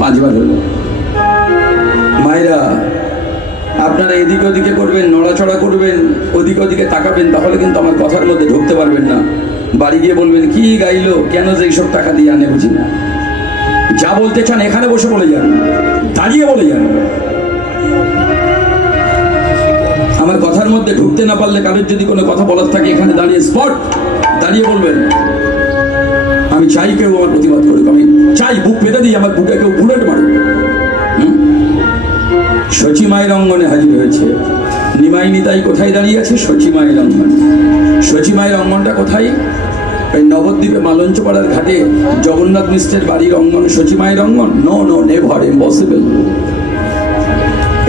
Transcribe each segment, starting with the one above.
5 বার হলো। মায়েরা, আপনারা এদিকে ওদিকে করবেন, নড়াচড়া করবেন, ওদিকে ওদিকে তাকাবেন, তাহলে কিন্তু আমার কথার মধ্যে ঢুকতে পারবেন না। বাড়ি গিয়ে বলবেন কি গাইলো, কেন যে এইসব টাকা দিয়ে আনে বুঝি না। যা বলতে চান এখানে বসে বলে যান, দাঁড়িয়ে বলে যান। আমার কথার মধ্যে ঢুকতে না পারলে কারোর যদি কোনো কথা বলার থাকে এখানে দাঁড়িয়ে স্পট দাঁড়িয়ে বলবেন। আমি চাই কেউ আমার প্রতিবাদ করুক, আমি চাই বুক পেতে দিই আমার বুকে কেউ বুলেট মারুক। শচী মায়ের অঙ্গনে হাজির হয়েছে। নিমাই নিতাই কোথায় দাঁড়িয়ে আছে? শচী মায়ের অঙ্গন। শচী মায়ের অঙ্গনটা কোথায়? এই নবদ্বীপে মালঞ্চপাড়ার ঘাটে জগন্নাথ মিশ্রের বাড়ির অঙ্গন শচী মায়ের অঙ্গন? No no, never, impossible.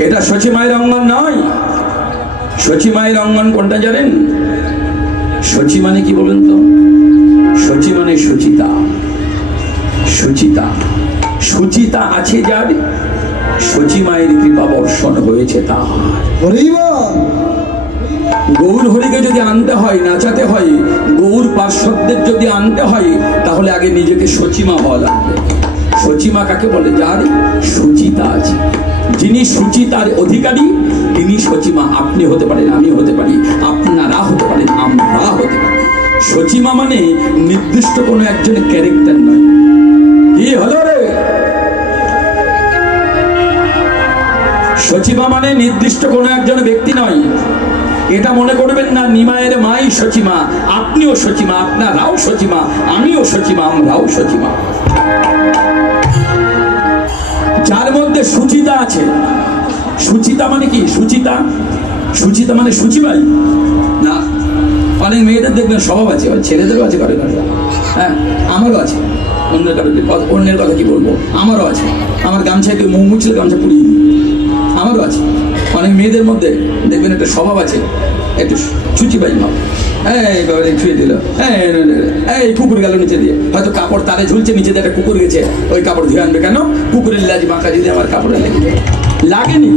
এটা শচী মায়ের অঙ্গন নয়। শচী মায়ের অঙ্গন কোনটা জানেন? শচী মানে কি বলেন তো? শচী মানে সুচিতা। সুচিতা, সুচিতা আছে যার, শচী মায়ের কৃপা বর্ষণ হয়েছে তার। গৌর হরিকে যদি আনতে হয়, নাচাতে হয়, গৌর পার্শ্বদের যদি আনতে হয়, তাহলে আগে নিজেকে শচীমা হওয়া লাগবে। শচীমা কাকে বলে? যার সুচিতা আছে। যিনি সুচিতার অধিকারী তিনি শচীমা। আপনি হতে পারেন, আমি হতে পারি, আপনারা হতে পারেন, আমরা হতে পারি। শচীমা মানে নির্দিষ্ট কোনো একজনের ক্যারেক্টার নয়। কি হলো রে? শচীমা মানে নির্দিষ্ট কোনো একজন ব্যক্তি নয়। এটা মনে করবেন না নিমায়ের মাই শচীমা, আপনিও শচীমা, আপনারাও শচীমা, আমিও শচীমা, আমরাও শচীমা। যার মধ্যে সুচিতা আছে। সুচিতা মানে কি? সুচিতা, সুচিতা মানে সুচিবাই না। অনেক মেয়েদের দেখবেন স্বভাব আছে, ছেলেদেরও আছে, কারো কারো। হ্যাঁ, আমারও আছে। অন্যের কারো, অন্যের কথা কি বলবো, আমারও আছে। আমার গামছায় কেউ মুখ মুছলে গামছা পুড়িয়ে দিই, আমারও আছে। অনেক মেয়েদের মধ্যে দেখবেন একটা স্বভাব আছে, একটু সুচিবাই ভাব। এই ছুঁয়ে দিল, এই কুকুর গেল নিচে দিয়ে, হয়তো কাপড় তারে ঝুলছে, নিচে দিয়ে একটা কুকুর গেছে, ওই কাপড় ধুয়ে আনবে কেন? কুকুরের লেজ বাঁকা যদি আমার কাপড়ে লেগে যায়। লাগেনি।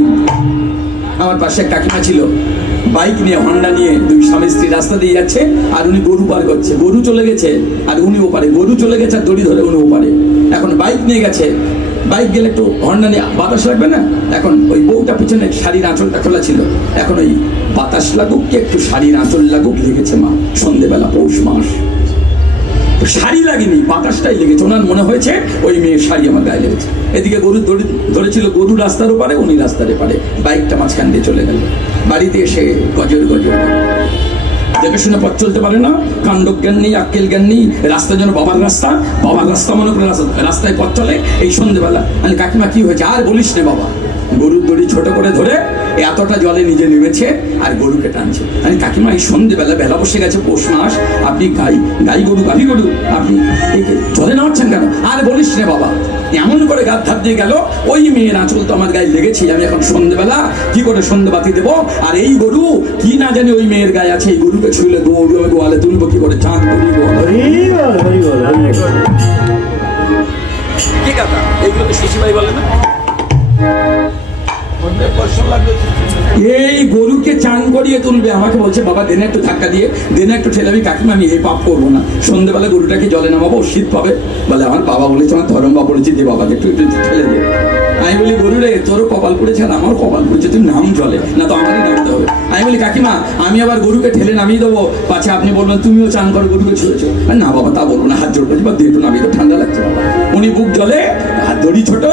আমার পাশে এক কাকিমা ছিল, বাইক নিয়ে, হন্ডা নিয়ে, 2 স্বামী স্ত্রী রাস্তা দিয়ে যাচ্ছে, আর উনি গরু পার করছে। গরু চলে গেছে আর উনি ওপারে, গরু চলে গেছে আর দড়ি ধরে উনি ওপারে। এখন বাইক নিয়ে গেছে, বাইক গেলে একটু হন্ডা নিয়ে বাতাস লাগবে না? এখন ওই বউটা পিছনে শাড়ির আঁচলটা খোলা ছিল, এখন ওই বাতাস লাগুক কি একটু শাড়ির আঁচল লাগুক লেগেছে মা। সন্ধ্যেবেলা, পৌষ মাস, শাড়ি লাগেনি, বাতাসটাই লেগেছে। ওনার মনে হয়েছে ওই মেয়ের শাড়ি আমার গায়ে লেগেছে। এদিকে গরু ধরেছিল, গরু রাস্তার ওপারে, উনি রাস্তার এপারে, বাইকটা মাঝখান দিয়ে চলে গেল। বাড়িতে এসে গজর গজর, দেখে শুনে পথ চলতে পারে না, কাণ্ড জ্ঞান নেই, আক্কেল জ্ঞান নেই। রাস্তা যেন বাবার রাস্তা, বাবার রাস্তা মনে করে রাস্তায় পথ চলে। এই সন্ধ্যেবেলা মানে কাকিমা কি হয়েছে? আর বলিস না বাবা, গরুর দড়ি ছোট করে ধরে এতটা জলে নিজে নেমেছে আর গরুকে টানছে। আমি কাকিমা, এই সন্ধ্যেবেলা, বেলা বসে গেছে, পৌষ মাস, আপনি গাই গরু, গাভী গরু, আপনি জলে নামাচ্ছেন কেন? আর বলিস রে বাবা। এমন করে গাছ ধাপ দিয়ে গেল, ওই মেয়ের আঁচল তো আমার গায়ে লেগেছে, আমি এখন সন্ধ্যেবেলা কি করে সন্ধ্যে বাতি দেবো? আর এই গরু কি না জানি ওই মেয়ের গায়ে আছে, এই গরুকে ছুঁলে গোয়ালে তুলবো কি করে? চাঁদ কি কথা, এইগুলোকে শশীবাই বলে না? এই গরুকে চান করিয়ে তুলবে, আমাকে বলছে বাবা দেনে একটু ধাক্কা দিয়ে, দেনে একটু ঠেলে। আমি কাকিমা, আমি এই পাপ করবো না, সন্ধ্যেবেলা গরুটাকে জলে নামাবো, শীত পাবে। বলে আমার বাবা বলেছে, আমার ধর্ম বা বলেছে যে বাবাকে একটু একটু ঠেলে দে। আমি বলি গরু রে, তোরও কপাল পড়েছে আর আমার কপাল পড়েছে, তুই নাম জলে, না তো আমারই নামতে হবে। আমি বলি কাকিমা, আমি আবার গরুকে ঠেলে নামিয়ে দেবো, পাছে আপনি বলবেন তুমিও চান করো, গরুকে ছুঁয়েছো। না বাবা, তা বলবো না, হাত জোর করছি, বা দিয়ে একটু নামিয়ে, ঠান্ডা লাগছে বাবা। উনি বুক জলে, হাত দড়ি ছোট,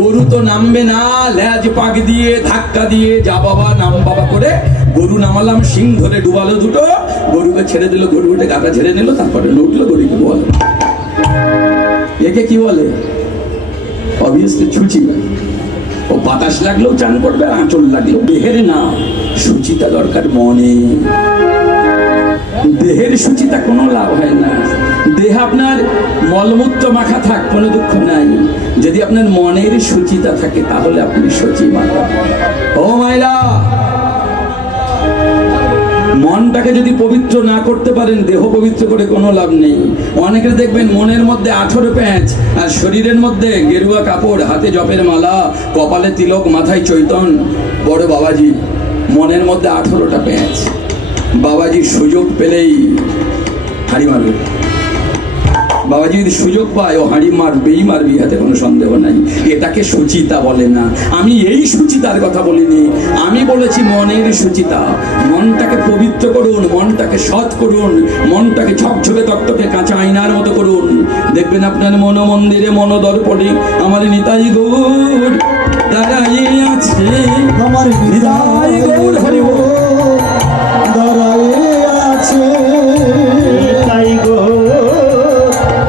গরু তো নামবে না, লেজ পাক দিয়ে ধাক্কা দিয়ে যা বাবা নাম বাবা করে গরু নামালাম, সিং ধরে ডুবালো দুটো, গরুকে ছেড়ে দিল, গরু উঠে গাটা ছেড়ে নিল, তারপরে উঠলো, গরুকে ডুবালো। একে কি বলে? অবভিয়াসলি সুচিতা। ও বাতাস লাগলেও চান করবে, আঁচল লাগলেও। দেহের না, সুচিতা দরকার মনে। দেহের সুচিতা কোনো লাভ হয় না। দেহ আপনার মলমূত্র মাখা থাক, কোনো দুঃখ নাই। যদি আপনার মনের সুচিতা থাকে তাহলে আপনি সচী মাতা। ও মায়েরা, মনটাকে যদি পবিত্র না করতে পারেন, দেহ পবিত্র করে কোনো লাভ নেই। অনেকের দেখবেন মনের মধ্যে 18 প্যাঁচ আর শরীরের মধ্যে গেরুয়া কাপড়, হাতে জপের মালা, কপালে তিলক, মাথায় চৈতন। বড় বাবাজি, মনের মধ্যে 18টা প্যাঁচ। বাবাজি সুযোগ পেলেই হাড়ি মারবে। বাবাজি যদি সুযোগ পায় ও হাঁড়ি মারবেই মারবি, হাতে কোনো সন্দেহ নাই। এটাকে সুচিতা বলে না। আমি এই সুচিতার কথা বলিনি, আমি বলেছি মনের সুচিতা। মনটাকে পবিত্র করুন, মনটাকে সৎ করুন, মনটাকে ঝকঝকে তক্তকে কাঁচা আয়নার মতো করুন। দেখবেন আপনার মন মন্দিরে মন দর্পণে আমার নিতাই গৌর দাঁড়াইয়ে আছে, আমার নিতাই গৌর হরি বল দাঁড়াইয়ে আছে, নিতাই গৌর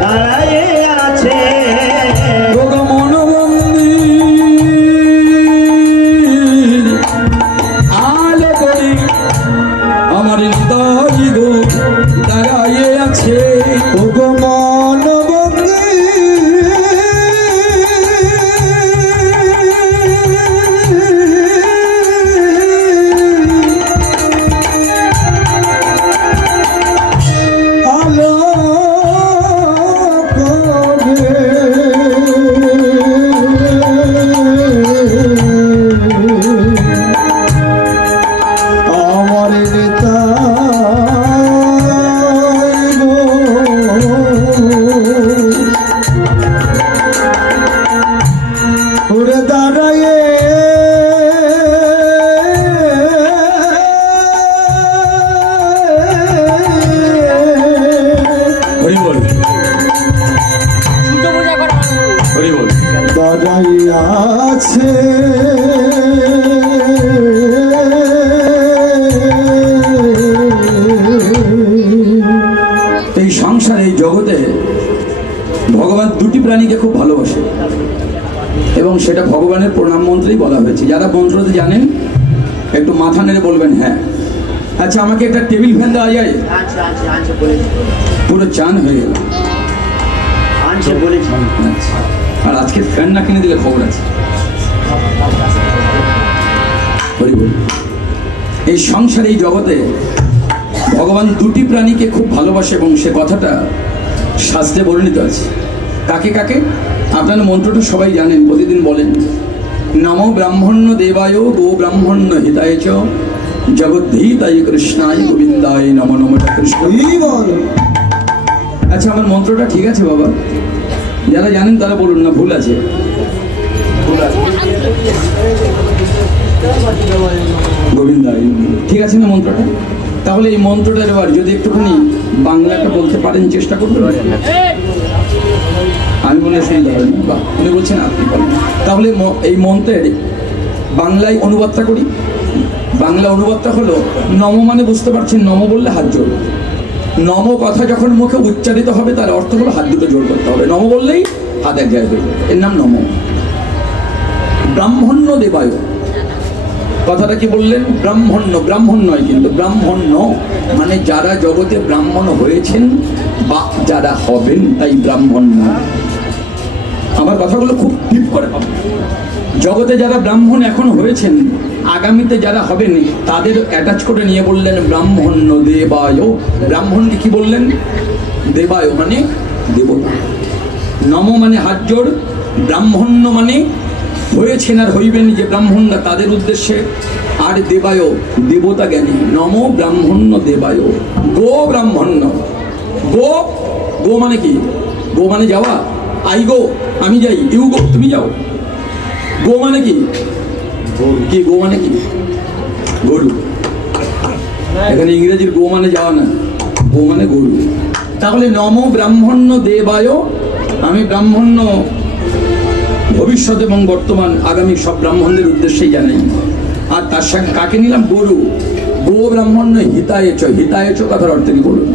দাঁড়াইয়ে আছে। মন মন্দির আলো করে আমার নিতাই গৌর দাঁড়াইয়ে আছে। ওগো মন আছে। এই সংসার, এই জগতে ভগবান দুটি প্রাণীকে খুব ভালোবাসে এবং সেটা ভগবানের প্রণাম মন্ত্রেই বলা হয়েছে। যারা মন্ত্রতে জানেন একটু মাথা নেড়ে বলবেন হ্যাঁ। আচ্ছা, আমাকে একটা টেবিল ফ্যান দেওয়া যায়? পুরো চান হয়ে গেল। আচ্ছা, আর আজকে ফ্যান না কিনে দিলে খবর আছে। এই সংসার, এই জগতে ভগবান দুটি প্রাণীকে খুব ভালোবাসে এবং সে কথাটা শাস্ত্রে বর্ণিত আছে। কাকে কাকে? আপনারা মন্ত্রটা সবাই জানেন, প্রতিদিন বলেন, নমো ব্রাহ্মণ্য দেবায় গো ব্রাহ্মণ্য হিতায় চ জগদ্ধিতায় কৃষ্ণায় গোবিন্দায় নমো নমঃ কৃষ্ণ। আচ্ছা, আমার মন্ত্রটা ঠিক আছে বাবা? যারা জানেন তারা বলুন না, ভুল আছে? গোবিন্দায় ঠিক আছে না মন্ত্রটা? তাহলে এই মন্ত্রটার এবার যদি একটুখানি বাংলাটা বলতে পারেন, চেষ্টা করতে পারেন। আমি বলে শুনতে পারেন বা উনি বলছেন আপনি বলেন। তাহলে এই মন্ত্রের বাংলায় অনুবাদটা করি। বাংলা অনুবাদটা হলো, নম মানে বুঝতে পারছেন, নম বললে হাত জোড়। নম কথা যখন মুখে উচ্চারিত হবে তার অর্থ হলো হাত দুটো জোড় করতে হবে। নম বললেই হাত এক জায়গায় ধরবে, এর নাম নম। ব্রাহ্মণ্য দেবায়, কথাটা কি বললেন? ব্রাহ্মণ্য, ব্রাহ্মণ নয় কিন্তু, ব্রাহ্মণ্য মানে যারা জগতে ব্রাহ্মণ হয়েছেন বা যারা হবেন, তাই ব্রাহ্মণ্য। আমার কথাগুলো খুব টিপ করে হবে। জগতে যারা ব্রাহ্মণ এখন হয়েছেন, আগামীতে যারা হবেন তাদের অ্যাটাচ করে নিয়ে বললেন ব্রাহ্মণ্য দেবায়। ব্রাহ্মণকে কি বললেন? দেবায় মানে দেবতা। নম মানে হাত জোড়, ব্রাহ্মণ্য মানে হয়েছেন আর হইবেন যে ব্রাহ্মণরা, তাদের উদ্দেশ্যে। আর দেবায় দেবতা জ্ঞানী। নম ব্রাহ্মণ্য দেবায় গো ব্রাহ্মণ্য। গো, গো মানে কি? গো মানে যাওয়া। আই গো, আমি যাই। ইউ গো, তুমি যাও। গো মানে কি? কি গো মানে কি? গরু। এখানে ইংরেজির গো মানে যাওয়া না, গো মানে গরু। তাহলে নম ব্রাহ্মণ্য দেবায়, আমি ব্রাহ্মণ্য ভবিষ্যৎ এবং বর্তমান আগামী সব ব্রাহ্মণদের উদ্দেশ্যেই জানাই। আর তার সঙ্গে কাকে নিলাম? গরু। গো ব্রাহ্মণ্য হিতায় চ। হিতায় চ কথার অর্থ কি বলুন?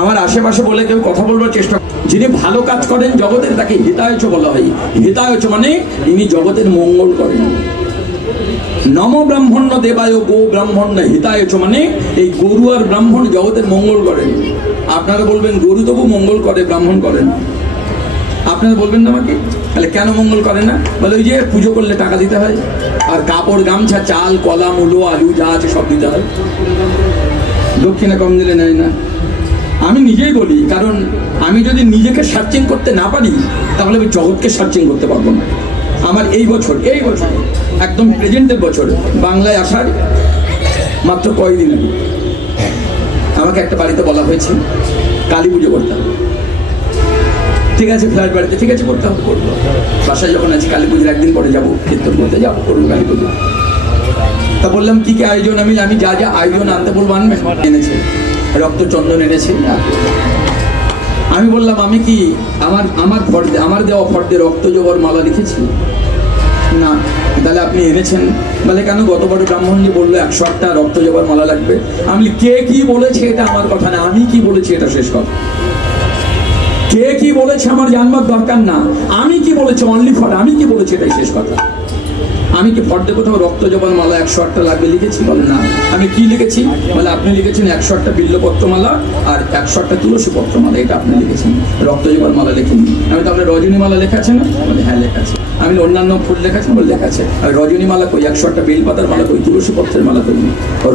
আমার আশেপাশে বলে কেউ কথা বলবার চেষ্টা, যিনি ভালো কাজ করেন জগতের, তাকে হিতায় চ বলা হয়। হিতায় চ মানে ইনি জগতের মঙ্গল করেন। নম ব্রাহ্মণ্য দেবায় গো ব্রাহ্মণ্য হিতায় চ মানে এই গরু আর ব্রাহ্মণ জগতের মঙ্গল করেন। আপনারা বলবেন গরু তবু মঙ্গল করে, ব্রাহ্মণ করেন। আপনারা বলবেন না আমাকে, তাহলে কেন মঙ্গল করে না? বলে ওই যে পুজো করলে টাকা দিতে হয়, আর কাপড় গামছা চাল কলা মূলো আলু যা আছে সব দিতে হয়, দক্ষিণা কম দিলে নেয় না। আমি নিজেই বলি, কারণ আমি যদি নিজেকে সার্চিং করতে না পারি তাহলে আমি জগৎকে সার্চিং করতে পারবো না। আমার এই বছর একদম প্রেজেন্টের বছর বাংলায় আসার মাত্র কয়েকদিন আগে আমাকে একটা বাড়িতে বলা হয়েছে কালী পুজো করতে হবে। ঠিক আছে, ফ্ল্যাট বাড়িতে ঠিক আছে করতে হবে, করবো। বাসায় যখন আছি কালী পুজোর একদিন পরে যাবো, কীর্তন করতে যাবো, করবো কালী পুজো। তা বললাম কি কি আয়োজন, আমি যা যা আয়োজন আনতে বলবো আনবেন। এনেছে রক্তচন্দন এনেছে। আমি বললাম আমি কি আমার দেওয়া ফর্দে রক্ত জবার মালা লিখেছি না? তাহলে আপনি এনেছেন? বলে কেন, গতবার ব্রাহ্মণ যে বললো 108টা রক্ত জবার মালা লাগবে। আমি কে কি বলেছে এটা আমার কথা না, আমি কি বলেছি এটা শেষ কথা। কে কি বলেছে আমার জানবার দরকার না, আমি কি বলেছি অনলি ফর আমি কি বলেছি এটাই শেষ কথা। আমি কি ফর্দে কোথাও রক্ত জবার মালা 108টা লাগবে লিখেছি? বলে না। আমি কি লিখেছি? বলে আপনি লিখেছেন 108টা বিল্লপত্র মালা আর 108টা তুলসী পত্র মালা, এটা আপনি লিখেছেন, রক্ত জবার মালা লেখেননি। আমি তো আপনার রজনী মালা লেখা আছে না? বলে হ্যাঁ লেখা আছে। আমি অন্যান্য ফুল লেখা আছে? বলে লেখা আছে। আর রজনী মালা কই, 108টা বেলপাতার মালা কই, তুলসী পত্রের মালা কই?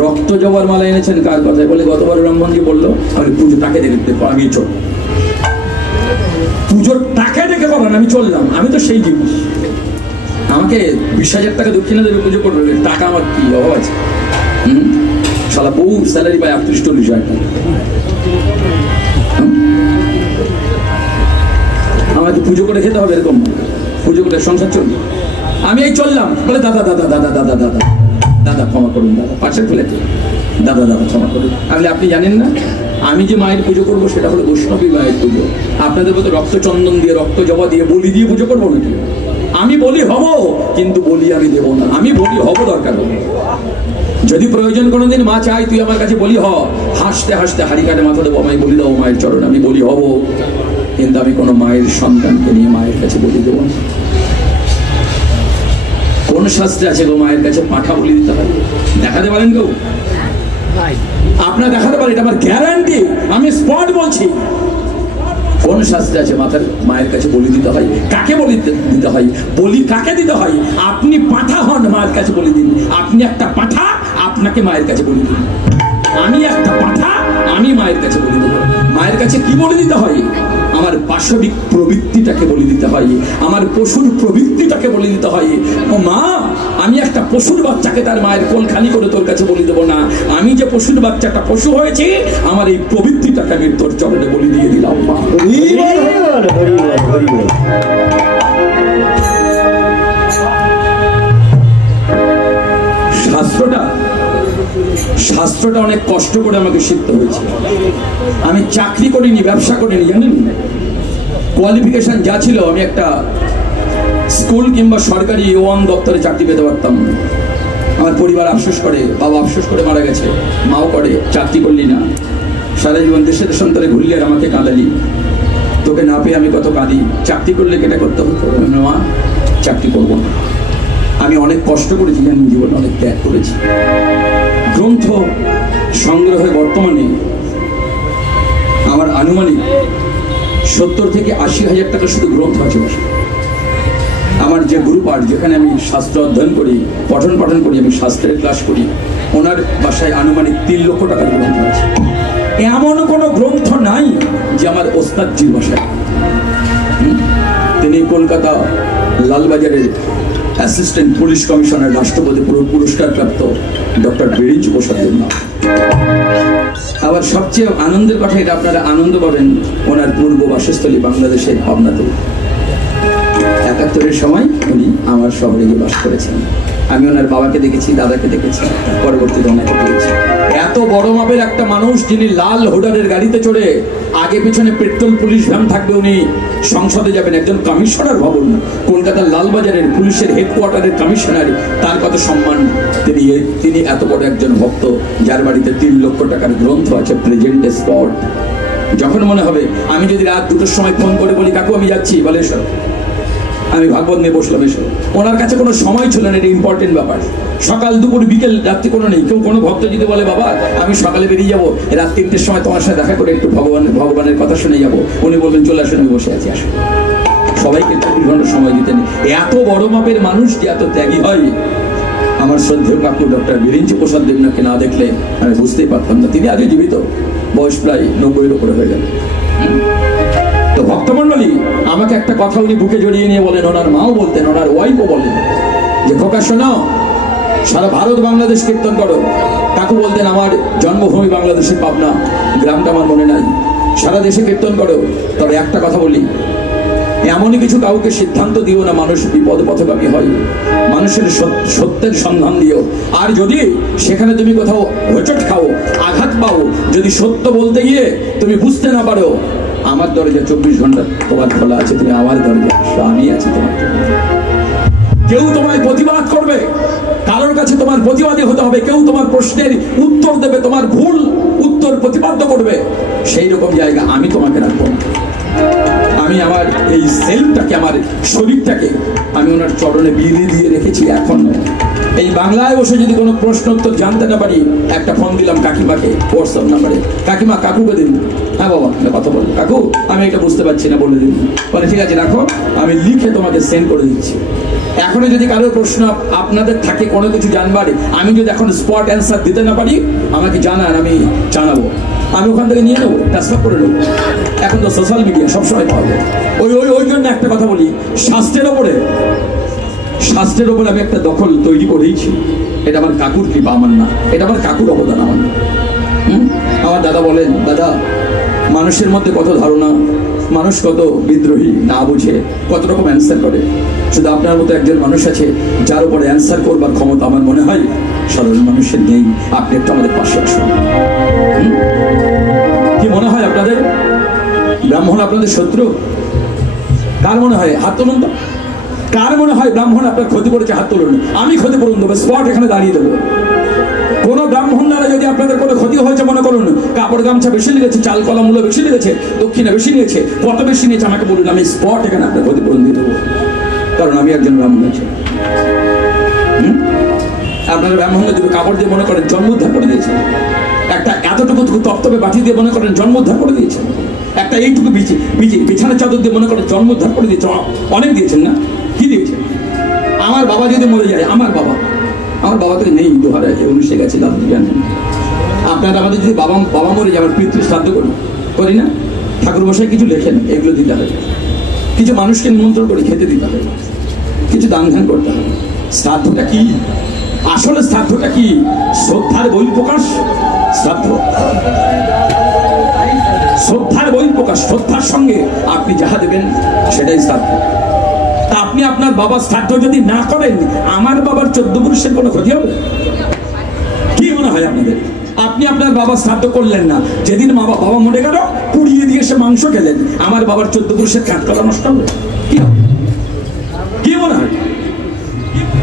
রক্ত জবার মালা এনেছেন কার কথায়? বলে গতবার ব্রাহ্মণজি বললো। আমি পুজো টাকে দেখতে আমি চল, পুজোর টাকা দেখে করেন, আমি চললাম। আমি তো সেই জিনিস, আমাকে 20,000 টাকা দক্ষিণা দেবে, পুজো করবে, টাকা আমার কি অভাব আছে? শালা বউ স্যালারি পায় 38-40,000 টাকা, আমাকে পুজো করে খেতে হবে এরকম? পুজো করে সংসার চলবে? আমি এই চললাম। বলে দাদা দাদা দাদা দাদা দাদা দাদা ক্ষমা করুন দাদা, পাশে ফেলে দাদা দাদা ক্ষমা করুন। আপনি জানেন না আমি যে মায়ের পুজো করবো সেটা হলো বৈষ্ণবী মায়ের পুজো। আপনাদের মতো রক্তচন্দন দিয়ে রক্ত জবা দিয়ে বলি দিয়ে পুজো করবো নাকি? আমি বলি হব, কিন্তু বলি আমি দেবো না। আমি বলি হব দরকার হবে, যদি প্রয়োজন কোনোদিন মা চাই তুই আমার কাছে বলি হ, হাসতে হাসতে হাড়ি কাটে মাথা দেবো, আমায় বলি দাও মায়ের চরণ, আমি বলি হব। কিন্তু আমি কোনো মায়ের সন্তানকে নিয়ে মায়ের কাছে বলি দেবো না। কোন শাস্ত্রে আছে গো মায়ের কাছে পাঠা বলি দিতে হয়? দেখাতে পারেন কেউ? আপনার দেখাতে পারেন? এটা আমার গ্যারান্টি, আমি স্পট বলছি। কোন শাস্ত্রে আছে মায়ের কাছে বলি দিতে হয়? কাকে বলি দিতে হয়? বলি কাকে দিতে হয়? আপনি পাঠা হন, মায়ের কাছে বলি দিন। আপনি একটা পাঠা, আপনাকে মায়ের কাছে বলি দিন। আমি একটা পাঠা, আমি মায়ের কাছে বলি দেব। মায়ের কাছে কি বলি দিতে হয়? আমার পাশবিক প্রবৃত্তিটাকে বলি দিতে হয়, আমার পশুর প্রবৃত্তিটাকে বলি দিতে হয়। ও মা, আমি একটা পশুর বাচ্চাকে তার মায়ের কোল খালি করে তোর কাছে বলি দেবো না। আমি যে পশুর বাচ্চাটা পশু হয়েছে, আমার এই প্রবৃত্তিটাকে আমি তোর চরণে বলি দিয়ে দিলাম। মা শাস্ত্রটা অনেক কষ্ট করে আমাকে শিখতে হয়েছে। আমি চাকরি করিনি, ব্যবসা করিনি, জানেন? কোয়ালিফিকেশন যা ছিল, আমি একটা স্কুল কিংবা সরকারি A1 দপ্তরে চাকরি পেতে পারতাম। আমার পরিবার আফসোস করে, বাবা আফসোস করে মারা গেছে, মাও করে, চাকরি করলি না, সারা জীবন দেশে দেশান্তরে ঘুরলি আর আমাকে কাঁদালি, তোকে না পেয়ে আমি কত কাঁদি, চাকরি করলে কেটা করতে হতো। মা চাকরি করবো না। আমি অনেক কষ্ট করেছি, জানি জীবনে অনেক ত্যাগ করেছি। গ্রন্থ সংগ্রহে বর্তমানে আমার আনুমানিক 70 থেকে 80,000 টাকা শুধু গ্রন্থ আছে। আমার যে গ্রুপ আর যেখানে আমি শাস্ত্র অধ্যয়ন করি, পঠন পাঠন করি, আমি শাস্ত্রের ক্লাস করি, ওনার বাসায় আনুমানিক 3 লক্ষ টাকার গ্রন্থ আছে। এমন কোনো গ্রন্থ নাই যে আমার ওস্তাদজির বাসায়। তিনি কলকাতা লালবাজারের অ্যাসিস্ট্যান্ট পুলিশ কমিশনার, রাষ্ট্রপতি পুরস্কার প্রাপ্ত ডক্টর বিরিঞ্চ প্রসাদ দেবনাথ। আবার সবচেয়ে আনন্দের কথা, এটা আপনারা আনন্দ পাবেন, ওনার পূর্ব বাসস্থলী বাংলাদেশের পাবনাতে। 71-এর সময় উনি আমার শহরে গিয়ে বাস করেছেন। আমি ওনার বাবাকে দেখেছি, দাদাকে দেখেছি, পরবর্তীতে ওনাকে পেয়েছি। এত বড় মাপের একটা মানুষ, যিনি লাল হুডারের গাড়িতে চড়ে, আগে পিছনে পেট্রোল পুলিশ ভ্যান থাকবে, উনি সংসদে যাবেন। একজন কমিশনার ভবন, কলকাতার লালবাজারের পুলিশের হেডকোয়ার্টারের কমিশনার, তার কত সম্মান। তিনি এত বড় একজন ভক্ত, যার বাড়িতে 3 লক্ষ টাকার গ্রন্থ আছে, প্রেজেন্ট স্পট। যখন মনে হবে, আমি যদি রাত 2টোর সময় ফোন করে বলি কাকু আমি যাচ্ছি, বলে এসো, আমি ভাগবত নিয়ে বসলাম, এসো। ওনার কাছে কোনো সময় ছিল না, এটা ইম্পর্টেন্ট ব্যাপার। সকাল দুপুর বিকেল রাত্রি কোনো নেই। কোনো ভক্ত যদি বলে বাবা আমি সকালে বেরিয়ে যাবো, রাত 3টের সময় তোমার সাথে দেখা করে একটু ভগবানের কথা শুনে যাবো, উনি বলবেন চলে আসুন, আমি বসে আছি, আসো। সবাইকে 24 ঘন্টা সময় দিতে নেই। এত বড় মাপের মানুষ যে এত ত্যাগী হয়, আমার শ্রদ্ধেয় কাকু ডক্টর বিরিঞ্চ প্রসাদ দেবনাথকে না দেখলে আমি বুঝতেই পারতাম না। তিনি আগে জীবিত, বয়স প্রায় 90-এর উপরে হয়ে গেল। তো ভক্তমন্ডলী, আমাকে একটা কথা উনি বুকে জড়িয়ে নিয়ে বলেন, ওনার মাও বলতেন, ওনার ওয়াইফও বলেন যে খোকা শোনো, সারা ভারত বাংলাদেশ কীর্তন করো। কাকু বলতেন আমার জন্মভূমি বাংলাদেশের পাবনা, গ্রামটা আমার মনে নাই। সারা দেশে কীর্তন করো, তবে একটা কথা বলি, এমনই কিছু কাউকে সিদ্ধান্ত দিও না মানুষ বিপদ পথগামী হয়। মানুষের সত্যের সন্ধান দিও। আর যদি সেখানে তুমি কোথাও হোঁচট খাও, আঘাত পাও, যদি সত্য বলতে গিয়ে তুমি বুঝতে না পারো, আমার দরজা 24 ঘন্টা তোমার খোলা আছে, তুমি আমার দরজা, আমি আছি তোমার। কেউ তোমায় প্রতিবাদ করবে, কারোর কাছে তোমার প্রতিবাদী হতে হবে। কেউ তোমার প্রশ্নের উত্তর দেবে, তোমার ভুল উত্তর প্রতিপাদ্য করবে, সেই রকম জায়গা আমি তোমাকে রাখবো। আমি আমার এই সেলফটাকে, আমার শরীরটাকে আমি ওনার চরণে বিলিয়ে দিয়ে রেখেছি। এখন এই বাংলায় বসে যদি কোনো প্রশ্ন উত্তর জানতে না পারি, একটা ফোন দিলাম কাকিমাকে, হোয়াটসঅ্যাপ নাম্বারে, কাকিমা কাকুকে দিন, হ্যাঁ বাবা কথা বল, কাকু আমি এটা বুঝতে পারছি না বলে দিন, বলে ঠিক আছে রাখো, আমি লিখে তোমাকে সেন্ড করে দিচ্ছি। এখনো যদি কারোর প্রশ্ন আপনাদের থাকে কোনো কিছু জানবার, আমি যদি এখন স্পট অ্যান্সার দিতে না পারি, আমাকে জানান, আমি জানাবো, আমি ওখান থেকে নিয়ে নেবো, ট্রান্সফার করে নেবো। এখন তো সোশ্যাল মিডিয়া সবসময় পাওয়া যায়। ওই জন্য একটা কথা বলি, শাস্ত্রের ওপরে আমি একটা দখল তৈরি করেইছি। এটা আমার কাকুর কৃপা, আমার না, এটা আমার কাকুর অবদান, আমার না। আমার দাদা বলেন, দাদা মানুষের মধ্যে কত ধারণা, মানুষ কত বিদ্রোহী, না বুঝে কত রকম অ্যান্সার করে। শুধু আপনার মতো একজন মানুষ আছে যার উপরে অ্যান্সার করবার ক্ষমতা আমার মনে হয় সাধারণ মানুষের নেই। আপনি একটু আমাদের পাশে আসুন। কি মনে হয় আপনাদের? ব্রাহ্মণ আপনাদের শত্রু? কার মনে হয়? হাত তুলুন তো। কার মনে হয় ব্রাহ্মণ আপনার ক্ষতি করেছে? হাত তুলুন। আমি ক্ষতিপূরণ দেবো, স্পট এখানে দাঁড়িয়ে দেবো। কোন ব্রাহ্মণ দ্বারা যদি আপনাদের কোনো ক্ষতি হয়েছে মনে করুন, কাপড় গামছা বেশি লেগেছে, চাল কলা মূল্য বেশি লেগেছে, দক্ষিণা বেশি নিয়েছে, কত বেশি নিয়েছে, আমাকে বলুন, আমি স্পট এখানে আপনার ক্ষতিপূরণ দিয়ে দেবো, কারণ আমি একজন ব্রাহ্মণ আছি। আপনারা ব্রাহ্মণকে দুটো কাপড় দিয়ে মনে করেন জন্ম উদ্ধার করে দিয়েছেন, একটা এতটুকু তপ্তবে বাটি দিয়ে মনে করেন জন্ম উদ্ধার করে দিয়েছেন, একটা এইটুকু বিছানা চাদর দিয়ে মনে করেন জন্ম উদ্ধার করে দিয়েছেন, অনেক দিয়েছেন না? কি দিয়েছেন? আমার বাবা যদি মরে যায়, আমার বাবা তো নেই, 2019 গেছে, জানেন আপনারা। আমাদের যদি বাবা মরে যায়, আমার পিতৃ শ্রাদ্ধ করি না, ঠাকুর মশাই কিছু লেখেন, এগুলো দিতে হবে, কিছু মানুষকে নিমন্ত্রণ করে খেতে দিতে হবে, কিছু দান ধ্যান করতে হবে। শ্রাদ্ধটা কি? আসলে শ্রাদ্ধটা কি? শ্রদ্ধার বহিঃপ্রকাশ শ্রদ্ধার বহিঃপ্রকাশ। শ্রদ্ধার সঙ্গে আপনি যাহা দেবেন সেটাই শ্রাদ্ধ। তা আপনি আপনার বাবার শ্রাদ্ধ যদি না করেন, আমার বাবার 14 পুরুষের কোনো ক্ষতি হবে? কি মনে হয় আপনাদের? আপনি আপনার বাবার শ্রাদ্ধ করলেন না, যেদিন বাবা মরে গেল পুড়িয়ে দিয়ে সে মাংস খেলেন, আমার বাবার 14 পুরুষের কাঠকলা নষ্ট হবে? কি মনে হয়?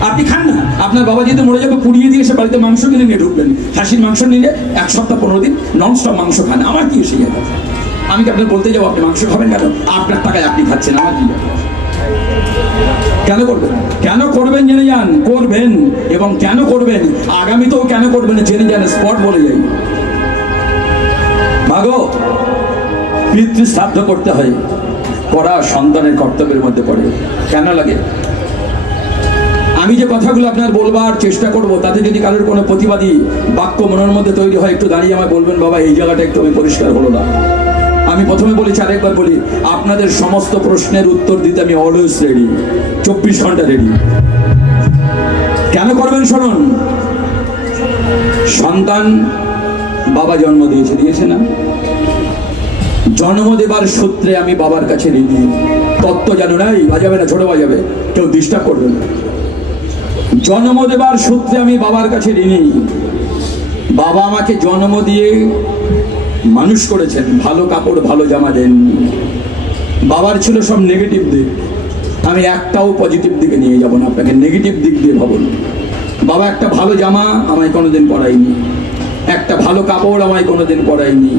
আপনি খান না, আপনার বাবা যদি মরে যাবে পুড়িয়ে দিয়ে সে বাড়িতে মাংস কিনে নিয়ে ঢুকবেন, খাসির মাংস নিলে 1 সপ্তাহ 15 দিন নন স্টপ মাংস খান, আমার কি সেই কথা? আমি কি আপনার বলতে যাবো আপনি মাংস খাবেন কেন? আপনার টাকায় আপনি খাচ্ছেন, আমার কি? কেন করবেন জেনে যান, করবেন, এবং কেন করবেন আগামীতেও কেন করবেন জেনে যান, স্পট বলে যাই। ভাগো পিতৃ শ্রাদ্ধ করতে হয়, করা সন্তানের কর্তব্যের মধ্যে পড়ে। কেন লাগে? আমি যে কথাগুলো আপনার বলবার চেষ্টা করব, তাতে যদি কারোর কোনো প্রতিবাদী বাক্য মনের মধ্যে তৈরি হয়, একটু দাঁড়িয়ে আমায় বলবেন, বাবা এই জায়গাটা একটু আমি পরিষ্কার হলো না। আমি প্রথমে বলেছি, আরেকবার বলি, আপনাদের সমস্ত প্রশ্নের উত্তর দিতে আমি অলওয়েজ রেডি, 24 ঘন্টা রেডি। কেন করবেন শুনুন। সন্তান বাবা জন্ম দিয়েছে না? জন্ম দেবার সূত্রে আমি বাবার কাছে ঋণী। তত্ত্ব জানো নাই, বাজাবে না, ছোট বাজাবে, কেউ ডিস্টার্ব করবে না। জন্ম দেবার সূত্রে আমি বাবার কাছে ঋণী। বাবা আমাকে জন্ম দিয়ে মানুষ করেছেন, ভালো কাপড় ভালো জামা দেন। বাবার ছিল সব নেগেটিভ দিক, আমি একটাও পজিটিভ দিকে নিয়ে যাব না আপনাকে, নেগেটিভ দিক দিয়ে ভাবুন। বাবা একটা ভালো জামা আমায় কোনোদিন পরায়নি, একটা ভালো কাপড় আমায় কোনোদিন পরায়নি,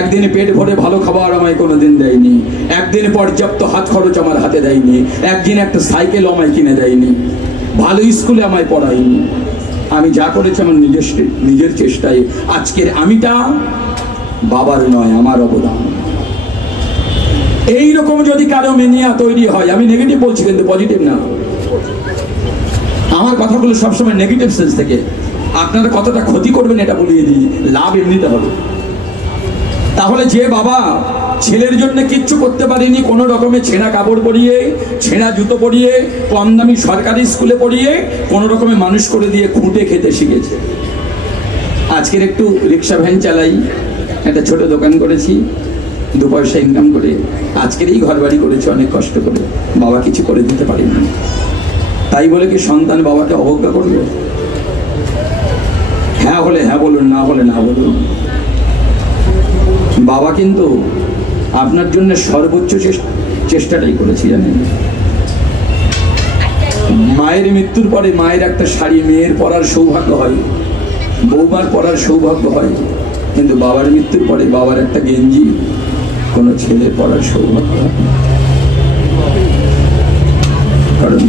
একদিন পেট ভরে ভালো খাবার আমায় কোনোদিন দেয়নি, একদিন পর্যাপ্ত হাত খরচ আমার হাতে দেয়নি, একদিন একটা সাইকেল আমায় কিনে দেয়নি, ভালো স্কুলে আমায় পড়ায়নি। আমি যা করেছি আমার নিজের চেষ্টায়। আজকের আমিটা বাবার নয়, আমার অবদান। এইরকম যদি কারো মেনিয়া তৈরি হয়, আমি নেগেটিভ বলছি কিন্তু পজিটিভ না, আমার কথাগুলো সবসময় নেগেটিভ সেন্স থেকে, আপনারা কতটা ক্ষতি করবেন এটা বলিয়ে দিই, লাভ এমনিতে হবে। তাহলে যে বাবা ছেলের জন্য কিচ্ছু করতে পারিনি, কোনো রকমে ছেঁড়া কাপড় পরিয়ে, ছেঁড়া জুতো পরিয়ে, কম দামি সরকারি স্কুলে পড়িয়ে কোনো রকমে মানুষ করে দিয়ে খুঁটে খেতে শিখেছে। আজকের একটু রিক্সা ভ্যান চালাই, একটা ছোট দোকান করেছি, 2 পয়সা ইনকাম করে আজকের এই ঘর বাড়ি করেছি অনেক কষ্ট করে। বাবা কিছু করে দিতে পারেনি, তাই বলে কি সন্তান বাবাকে অবজ্ঞা করবে? হ্যাঁ হলে হ্যাঁ বলুন, না হলে না বলুন। বাবা কিন্তু আপনার জন্য সর্বোচ্চ চেষ্টাটাই করেছি, জানেন। মায়ের মৃত্যুর পরে মায়ের একটা শাড়ি মেয়ের পরার সৌভাগ্য হয়, বৌমার পরার সৌভাগ্য হয়, কিন্তু বাবার মৃত্যুর পরে বাবার একটা গেঞ্জি কোনো ছেলে পরার সৌভাগ্য হয়, কারণ